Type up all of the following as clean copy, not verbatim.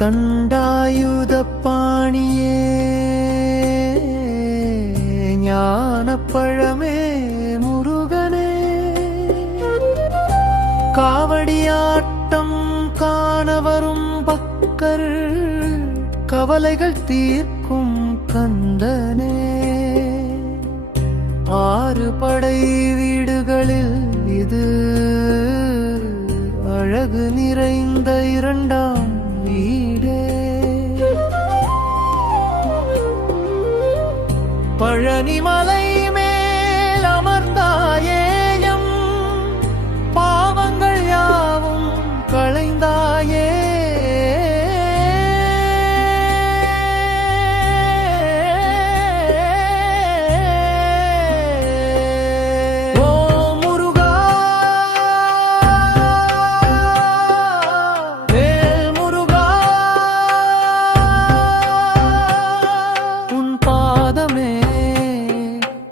தண்டாயுதபாணியே ஞானப்பழமே முருகனே, காவடியாட்டம் காண வரும் பக்தர் கவலைகள் தீர்க்கும் கந்தனே, ஆறு படை வீடுகளில் இது அழகு நிறைந்த இரண்டாம் வீடே. பழனிமலை மேல் அமர்ந்தாயேயம், பாவங்கள் யாவும் களைந்தாயே.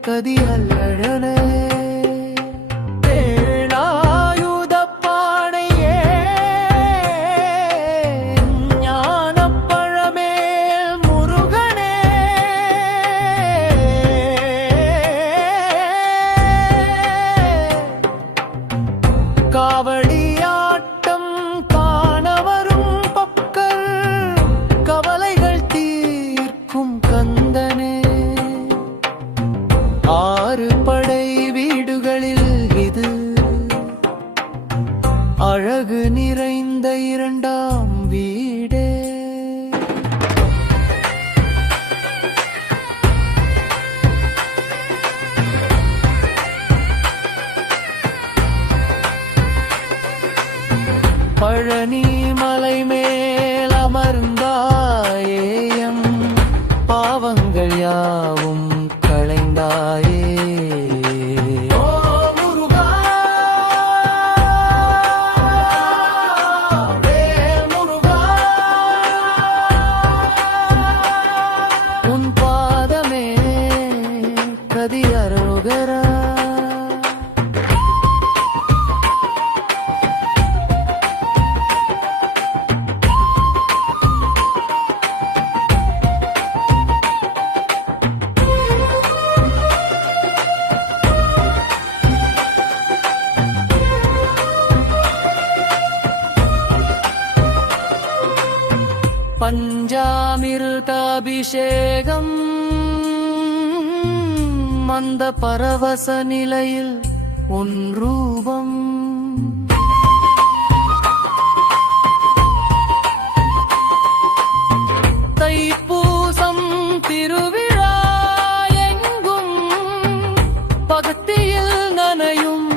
கதியல்லழலே வேலாயுதபாணியே ஞானப்பழமே முருகனே, காவடியாட்டம் காண வரும் பக்தர் கவலைகள் தீர்க்கும் கந்தனே, ஆறு படை வீடுகளில் இது அழகு நிறைந்த இரண்டாம் வீடே. பழனி மலை மேல் அமர்ந்தாயேயம், பாவங்கள் யாவும் களைந்தாயே. ஓ முருகா வேல் முருகா, உன் பாதமே கதியரோகரா. பஞ்சாமிர்தாபிஷேகம் அந்த பரவச நிலையில் உன் ரூபம், தைப்பூசம் திருவிழா எங்கும் பக்தியில் நனையும்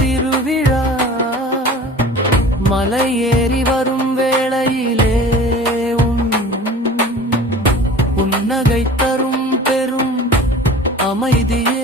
திருவிழா, மலை ஏறி வரும் வேளையிலே புன்னகை தரும் பெரும் அமைதியே.